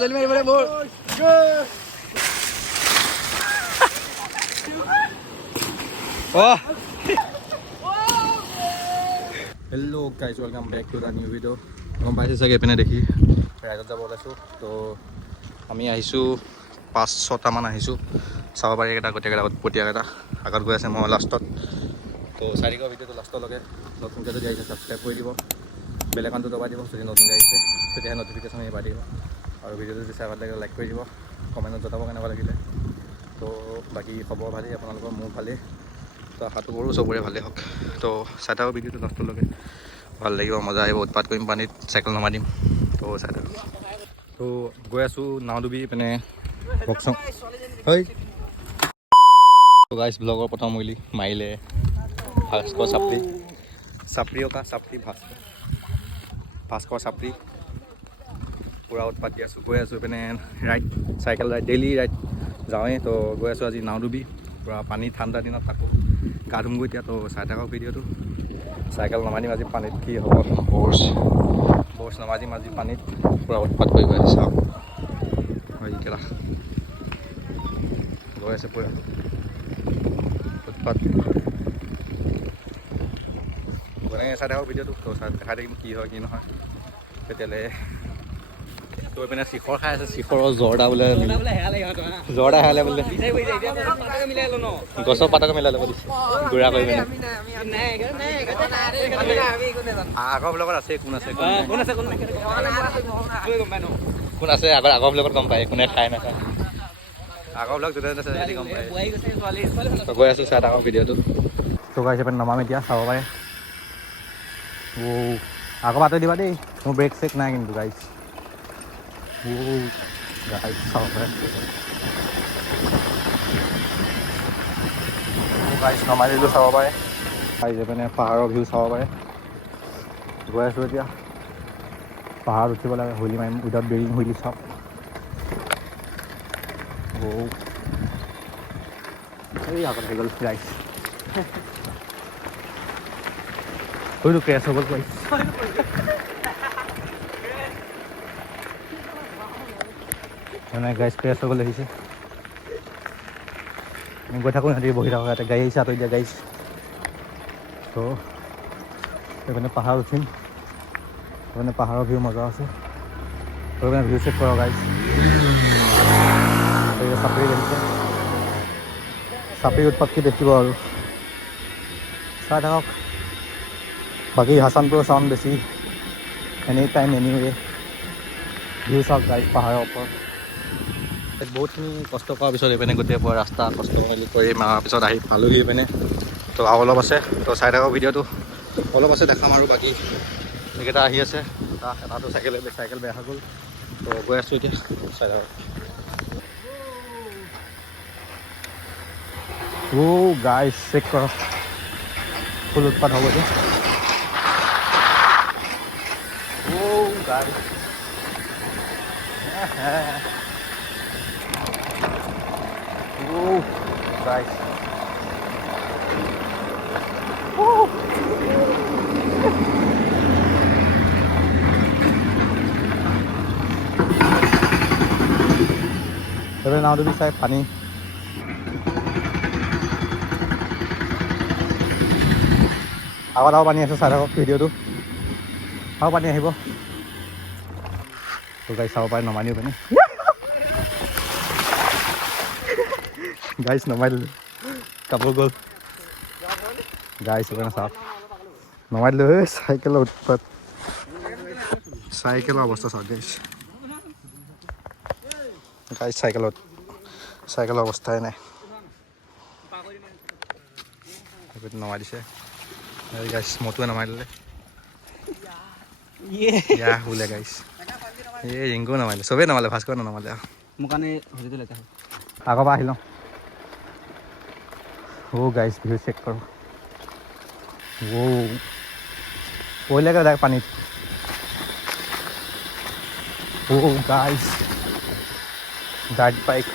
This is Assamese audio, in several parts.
জলদি মাৰিবলৈ মোৰ hello' guys welcome back to the new video' গম পাইছে চাগে এইপিনে দেখি ৰাইজত যাব ওলাইছোঁ তো আমি আহিছোঁ 5-6টামান আহিছোঁ চাব পাৰি এটা গোটেইকেইটা উৎপতীয়াকেইটা আগত গৈ আছে মই লাষ্টত তো চাই দিব ভিডিঅ'টো লাষ্টলৈকে নতুনকৈ যদি আহিছে ছাবস্ক্ৰাইব কৰি দিব বেল আইকনটো দবাই দিব যদি নতুনকৈ আহিছে তেতিয়াহে নটিফিকেশ্যন আহি পাই দিব আৰু ভিডিঅ'টো যদি চাই ভাল লাগে লাইক কৰি দিব কমেণ্টত জনাব কেনেকুৱা লাগিলে তো বাকী খবৰ ভালেই আপোনালোকৰ মোৰ ভালেই তো আশাটো কৰোঁ চবৰে ভালেই হওক তো চাই থাকক ভিডিঅ'টো লাষ্টলৈকে ভাল লাগিব মজা আহিব উৎপাত কৰিম পানীত চাইকেল নমাই দিম তো চাই থাকক তো গৈ আছোঁ নাওডুবি পিনে কওকচোন হয় গাইজ ব্লগৰ প্ৰথম মূলি মাৰিলে ভাস্কৰ চাপৰি ভাস্কৰ চাপৰি পূৰা উৎপাত দি আছোঁ গৈ আছোঁ পিনে ride cycle ride daily ride যাওঁৱেই তো গৈ আছোঁ আজি নাওডুবি পূৰা পানী ঠাণ্ডা দিনত থাকোঁ গা ধুমগৈ এতিয়া তো চাই থাকক ভিডিঅ'টো চাইকেল নমাই দিম আজি পানীত কি হ'ব বৰ্ছ নমাই দিম আজি পানীত পূৰা উৎপাত কৰি গৈ আছে চাওক হয় কেলা গৈ আছে পূৰা উৎপাত গ'লে চাই থাকক ভিডিঅ'টো তো চাই দেখাই থাকিম কি হয় কি নহয় তেতিয়াহ'লে তো এইপিনে শিখৰ খাই আছে শিখৰৰ জৰ্দা বোলে জৰ্দা খালে বোলে গছৰ পাতকে মিলাই ল'ব দিছে গুড়া কৰি পিনে আগৰ ব্লগত আছে কোন আছে কোন আছে আগৰ ব্লগত গম পায় কোনে খাই নাখায় আগৰ ব্লগ যোনে আছে সিহঁতি গম পায় গৈ আছোঁ চাই আগৰ ভিডিঅ'টো তো গাইছে পিনে নমাম এতিয়া চাব পাৰে আগৰ বাটে দিবা দেই মোৰ ব্ৰেক চেক নাই কিন্তু গাইছ গাইছ চাব পাৰে গাইছ নমাই দিলোঁ চাব পাৰে গাইছে পিনে পাহাৰৰ ভিউ চাব পাৰে গৈ আছোঁ এতিয়া পাহাৰত উঠিব লাগে হুইলি মাৰিম উইদাউট বেৰিং হুইলি চাওক এই আগত হৈ গ'ল গাইছ হয়তো ক্ৰেছ হৈ গ'ল গাইছ মানে গাইছ ক্ৰেছ হৈ গ'ল দেখিছে গৈ থাকোঁ সিহঁতি বহি থাকোঁ ইয়াতে গাড়ী আহিছে আঁতৰি দিয়া গাইছ ত' সেইপিনে পাহাৰ উঠিম সেইপিনে পাহাৰৰ ভিউ মজা আছে সেইপিনে ভিউ চেক কৰক গাইছ চাপৰি দেখিছে চাপৰি উৎপাত কি দেখিব আৰু চাই থাকক বাকী হাছানপুৰৰ চাউণ্ড বেছি এনি টাইম এনিৱে ভিউ চাওক গাইছ পাহাৰৰ ওপৰত বহুতখিনি কষ্ট কৰাৰ পিছত এইপিনে গোটেই পৰা ৰাস্তা কষ্ট মেলি কৰি মাৰাৰ পিছত আহি পালোহি এইপিনে তো আৰু অলপ আছে তো চাই থাকক ভিডিঅ'টো অলপ আছে দেখাম আৰু বাকী এইকেইটা আহি আছে এটাটো চাইকেল বেয়া হৈ গ'ল তো গৈ আছোঁ এতিয়া চাই থাকক গাইছ চেক কৰক ফুল উৎপাত হ'ব এতিয়া গাইছ guys এবাৰে নাওডুবি চাই পানী আগত আৰু পানী আছে চাই থাকক ভিডিঅ'টো আৰু পানী আহিব তো গাইছ চাব পাৰে নমাই দিওঁ পানী গাইছ নমাই দিলোঁ কাপোৰ গ'ল গাইছ সেইকাৰণে চাওক নমাই দিলোঁ এই চাইকেলৰ উৎপাত চাইকেলৰ অৱস্থা চাওক গাইছ চাইকেলৰ অৱস্থাই নাই নমাই দিছে গাইছ মটোৱে নমাই দিলে বোলে গাইছ এই ৰিংকু নমাইলে চবেই নমালে ভাস্কৰ নমালে মোৰ কাৰণে আগৰ পৰা আহি লওঁ গাইছ ভিউ চেক কৰোঁ পৰিলেগৈ যায় পানীত গাইছ ডাৰ্ট বাইক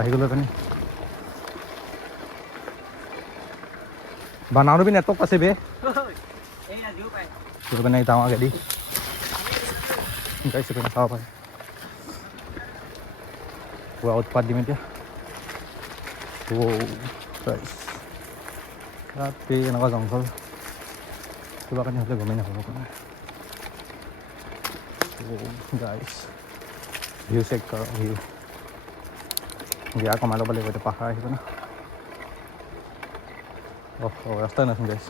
আহি গ'লো পানী বা নাওডুবি নেটৱৰ্ক আছে বে তো মানে যাওঁ আগেদি গাইছ এইপিনে চাব পাৰে পুৰা উৎপাত দিম এতিয়া গাইছ তাতে এনেকুৱা জংঘল কিবা কাৰণে হ'লে গমেই নাপাব কাৰণে গাইছ ভিউ চেক কৰক ভিউ বিয়া কমাই ল'ব লাগিব এতিয়া পাহাৰ আহিব না ৰাস্তা নাচোন গাইছ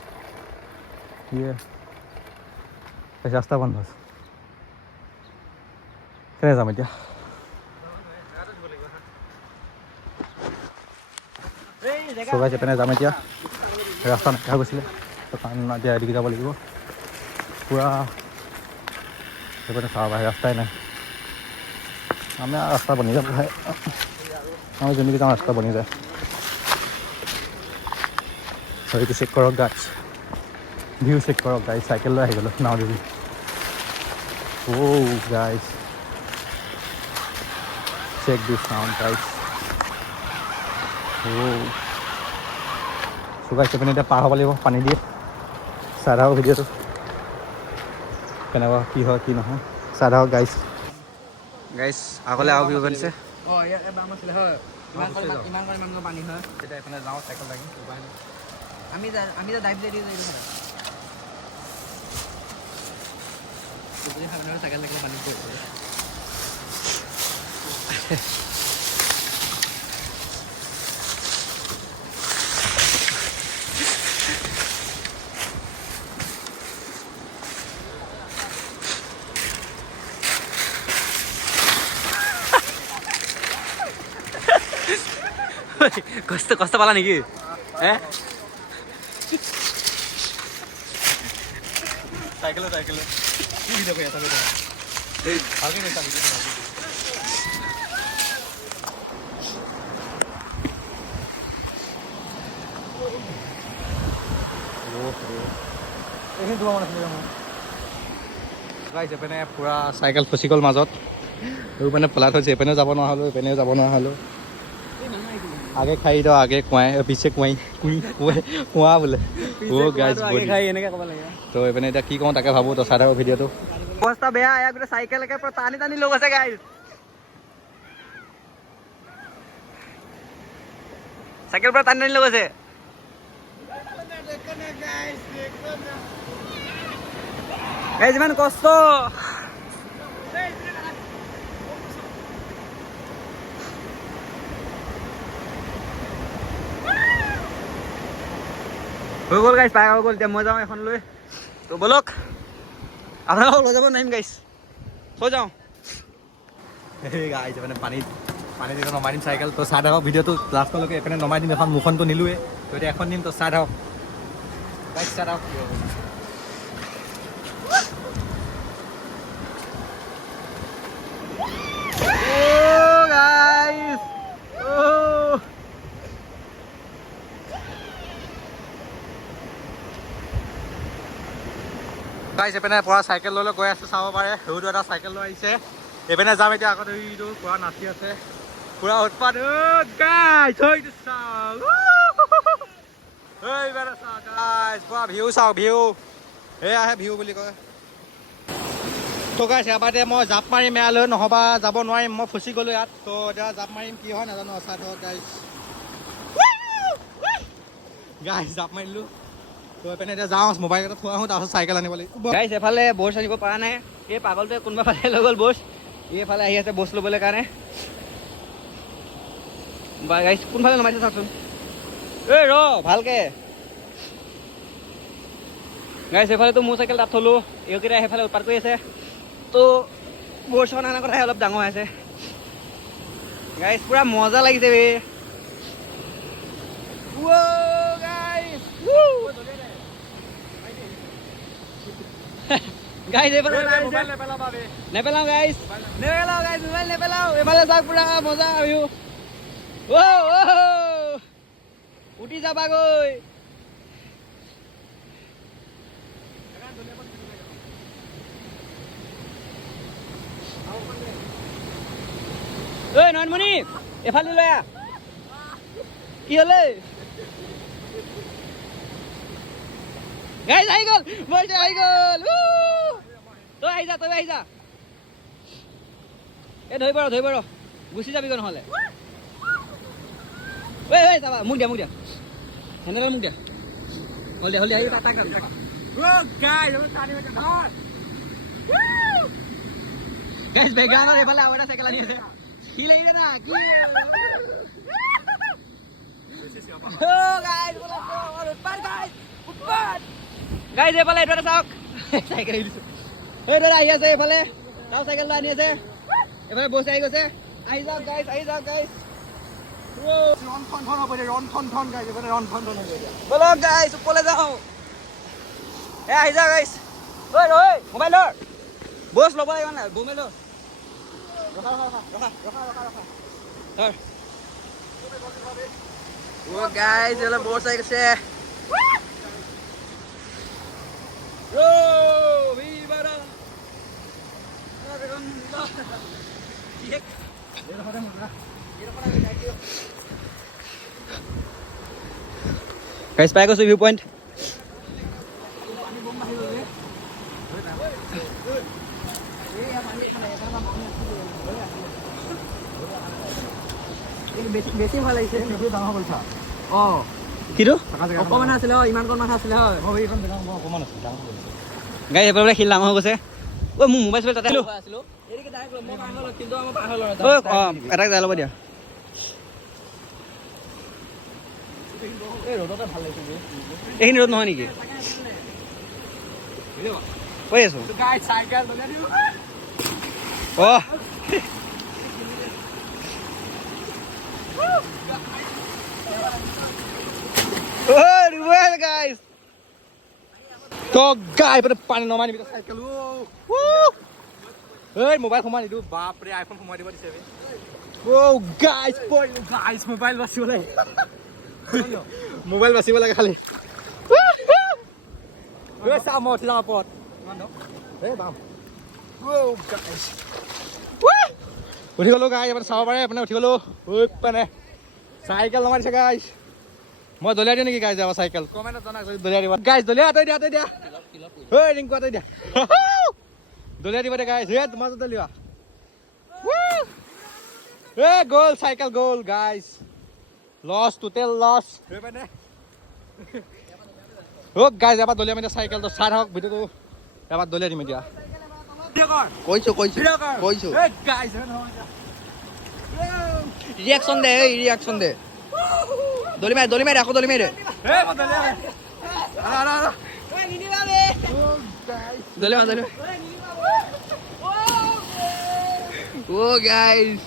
ৰাস্তা বন্ধ আছে কেনে যাম এতিয়া চগাইছে পেনে যাম এতিয়া ৰাস্তা নাইকিয়া হৈ গৈছিলে কাৰণ এতিয়া এদিকে যাব লাগিব পূৰা সেইপিনে চাব পাৰে ৰাস্তাই নাই আমি ৰাস্তা বনি যাব ভাই আমি যেনেকৈ যাওঁ ৰাস্তা বনি যায় সেইটো চেক কৰক গাইছ ভিউ চেক কৰক গাইছ চাইকেল লৈ আহি গ'লোঁ নাও দিবি গাইছ চেক দিছ চাউণ্ড গাইছ চুগাইছে পিনে এতিয়া পাৰ হ'ব লাগিব পানী দিয়ে চাই থাকক ভিডিঅ'টো কেনেকুৱা কি হয় কি নহয় চাই থাকক গাইছ আগলৈ আৰু ভিউ বনিছে পানী হয় তেতিয়া এইফালে যাওঁ চাইকেল লাগি আমি ডাইভ দি দিওঁ চাইকেল লাগিলে পানী কষ্ট পালা নেকি চাইকেল কি ভিডিঅ' কৰি আছা ভালকৈ গৈছা এইখিনি তোমাৰ মনত আছিলে মোৰ গাইছে এইপিনে পূৰা চাইকেল ফচি গ'ল মাজত এইপিনে পলাই থৈছে এইপিনেও যাব নোৱাৰা হ'লোঁ এইপিনেও যাব নোৱাৰা হ'লোঁ আগে খাই দিওঁ আগে কুঁৱাই পিছে কুঁৱা বোলে গাইছ এনেকৈ ক'ব লাগে তো এইপিনে এতিয়া কি কওঁ তাকে ভাবোঁ তো চাই থাকক ভিডিঅ'টো অৱস্থা বেয়া ইয়াক গোটেই চাইকেলকে পুৰা টানি লৈ গৈছে গাইছ চাইকেল পুৰা টানি লৈ গৈছে গাইছ ইমান কষ্ট হৈ গ'ল গাইছ পাই হৈ গ'ল এতিয়া মই যাওঁ এখন লৈ তো বলক আপোনালোকক লৈ যাব নোৱাৰিম গাইছ থৈ যাওঁ এই গাইছ মানে পানীত যেতিয়া নমাই দিম চাইকেল তো চাই থাকক ভিডিঅ'টো লাষ্টলৈকে এইপিনে নমাই দিম এখন মুখনটো নিলোৱে তো এতিয়া এখন দিম তো চাই থাকক গাইছ চাই থাকক গাইছ এইপিনে পৰা চাইকেল লৈ গৈ আছে চাব পাৰে সৰুটো এটা চাইকেল লৈ আহিছে এইপিনে যাম এতিয়া আগত এইটো পূৰা নাচি আছে পূৰা উৎপাত গাইছ পূৰা ভিউ চাওক ভিউ এয়াহে ভিউ বুলি কয় তো গাইছ এবাৰ এতিয়া মই জাপ মাৰিম এয়ালৈ নহ'বা যাব নোৱাৰিম মই ফচি গ'লোঁ ইয়াত তো এতিয়া জাপ মাৰিম কি হয় নাজানো চাই থওক গাইছ জাপ মাৰিলোঁ তো এইপিনে এতিয়া যাওঁ মোবাইল এটা থৈ আহোঁ তাৰপিছত চাইকেল আনিব লাগিব গাইছ এফালে বচ আনিব পৰা নাই এই পাগলটোৱে কোনোবা ফালে লৈ গ'ল বচ এইফালে আহি আছে বচ ল'বলৈ কাৰণে গাইছ কোনফালে নমাইছে চাওকচোন এই ৰ ভালকে গাইছ এইফালেতো মোৰ চাইকেল তাত থলোঁ এইকেইটা সেইফালে উৎপাত কৰি আছে তো বৰ্ষখন অনাৰ কথাহে অলপ ডাঙৰ হৈ আছে গাইছ পূৰা মজা লাগিছে বে গাইছ এইফালে নেপেলাওঁ গাইছ মোবাইল নেপেলাওঁ এইফালে চাওক পূৰা মজা ভিউ উঠি যাবাগৈ ঐ নয়নমণি এফালে লৈ আহ কি হ'লে গাইজ আহি গ'ল বলছে আহি গ'ল তই আহি যা এই ধৰিব ৰ গুচি যাবিগৈ নহ'লে ঐ যাবা মোক দিয়া হেণ্ডেল মোক দিয়া হলদে আহি তাক গাইজ বেকগ্ৰাউণ্ডত এইফালে আৰু এটা চাইকেল আনি আছে কি লাগিলে না কি গাইজ এইফালে এইটো এটা চাওক চাইকেল আহি দিছোঁ এই দাদা আহি আছে এইফালে তাৰ চাইকেলটো আনি আছে এইফালে বস আহি গৈছে আহি যাওক গাইজ বলক গাইজ ওপৰলৈ যাওঁ আহি যাওক গাইজ ঐ মোবাইল ধৰ বস ল'ব লাগিব নাই মোবাইল ধৰ ধৰ গাইজ এইফালে বস আহি গৈছে গাইজ পাই গৈছো ভিউ পইণ্ট বেছি ভাল লাগিছে অঁ কিটো অকণমান আছিলে হয় ইমান কণমান আছিলে হয় গাড়ী সেইফালে বোলে শিল ডাঙৰ হৈ গৈছে ঐ মোৰ মোবাইল চোবাইল তাতে আছিলোঁ এটাক যাই ল'ব দিয়া এইখিনি ৰ'দ নহয় নেকি কৈ আছো অঁ guys তো গাই পরে পানি নমাই নিবি সাইকেল এই মোবাইল সোমাই নিদু বাপ রে আইফোন সোমাই দিব দিছে ও গাইস মোবাইল বাচিব লাগে মোবাইল বাচিব লাগে খালি এই সামো উঠি যাম ওপৰত এই বাম ও গাইস উঠি গলো গাই এবাৰ চাব পাৰে আপুনি উঠি গলো মানে চাইকেল নমাই দিছে গাইস মই দলিয়াই দিওঁ নেকি গাইজ যাবা চাইকেল কমেণ্টত জনাওক যদি দলিয়াই দিব গাইজ দলিয়া আঁতৰি দিয়া ঐ ৰিংকু আঁতৰি দিয়া দলিয়াই দিব দে গাইজ তোমাৰ দলিয়া গ'ল চাইকেল গ'ল guys loss total loss guys এবাৰ দলিয়াই মেলি চাইকেলটো চাই থাকক ভিডিঅ'টো এবাৰ দলিয়াই দিম এতিয়া কৈছো ৰিয়েকশ্যন দে দলি মাৰি আকৌ দলি মাৰি ও গাইস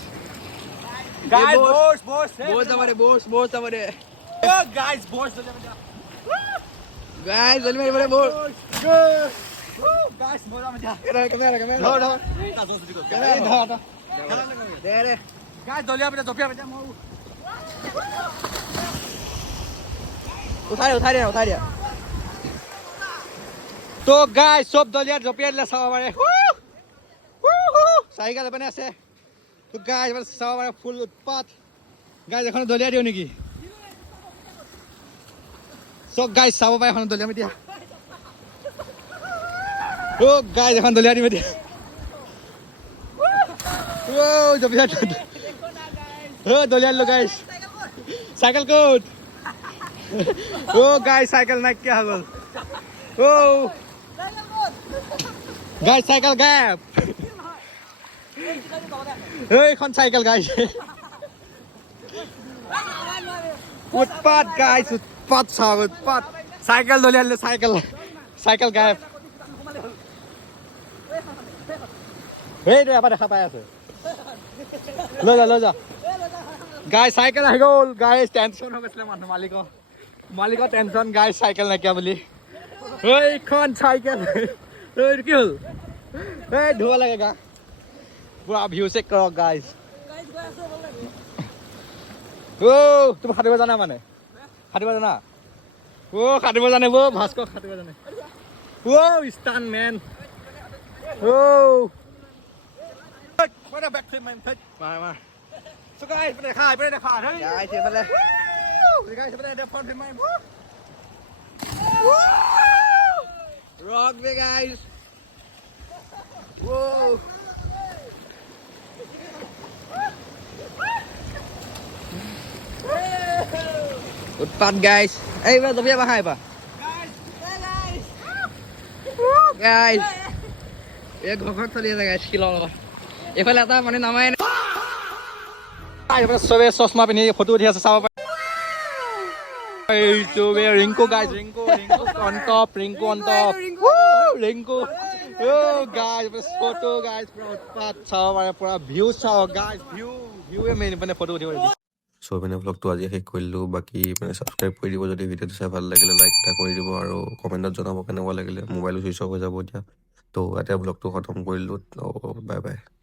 বস আমাৰে গাইস দলি মাৰি বলে বস গাইস মজা ক্যামেরা ধর দে গাইস দলিয়া বেটা জপিয়া বেটা মো উঠাই দিয়া তো গাই সব দলিয়াত জপিয়াই দিলে চাব পাৰে চাইকেল এপানে আছে তো গাই চাব পাৰে ফুল উৎপাত গাই এখন দলিয়াই দিওঁ নেকি চব গাই চাব পাৰে এখন দলিয়াম এতিয়া গাই এখন দলিয়াই দিম এতিয়া জপিয়াই দলিয়াই দিলো গাইছ চাইকেল ক'ত গাইছ চাইকেল নাইকিয়া হৈ গ'ল গাইছ চাইকেল গায়ব এইখন চাইকেল গাইছ উৎপাত গাইছ উৎপাত চাওক উৎপাত চাইকেল দলিয়াই দিলে চাইকেল গায়ব এইটো এবাৰ দেখা পাই আছে লৈ যা গাই চাইকেল আহি গ'ল গাইছ টেনশ্যন হৈ গৈছিলে মানুহ মালিকৰ টেনশ্যন গাইছ চাইকেল নাইকিয়া বুলি এইখন চাইকেল কি হ'ল এই ধুব লাগে গা পুৰা ভিউ চেক কৰক গাইছ তুমি সাঁতুৰিব জানা মানে সাঁতুৰিব জানা সাঁতুৰিব জানে ভাস্কৰ সাঁতুৰিব জানে ষ্টান মেন মাৰ So guys, দেখা guys এইফালে guys এইফালে ফ্ৰণ্ট ফিল্ম মাৰিম रॉक पे गाइस वो उत्पात गाइस এইবাৰ জপিয়া বাহাই পা গাইস এই ঘৰ চলি আছে গাইস কিলৰ লগত এইফালে এটা মানে নামাই এইফালে চবে চশমা পিন্ধি ফটো উঠি আছে চাব পাৰে Rinku guys Rinku on top Rinku on top Rinku guys photo guys পুৰা উৎপাত চাব পাৰে পুৰা ভিউ চাও গাইস ভিউৱে মেইন মানে ফটো উঠিব সো মানে ব্লগটো আজি শেষ কৰিলোঁ বাকী মানে ছাবস্ক্ৰাইব কৰি দিব যদি ভিডিঅ'টো চাই ভাল লাগিলে লাইক এটা কৰি দিব আৰু কমেণ্টত জনাব কেনেকুৱা লাগিলে মোবাইলো চুইচ অফ হৈ যাব এতিয়া তো ইয়াতে ব্লগটো খতম কৰিলোঁ তো বাই বাই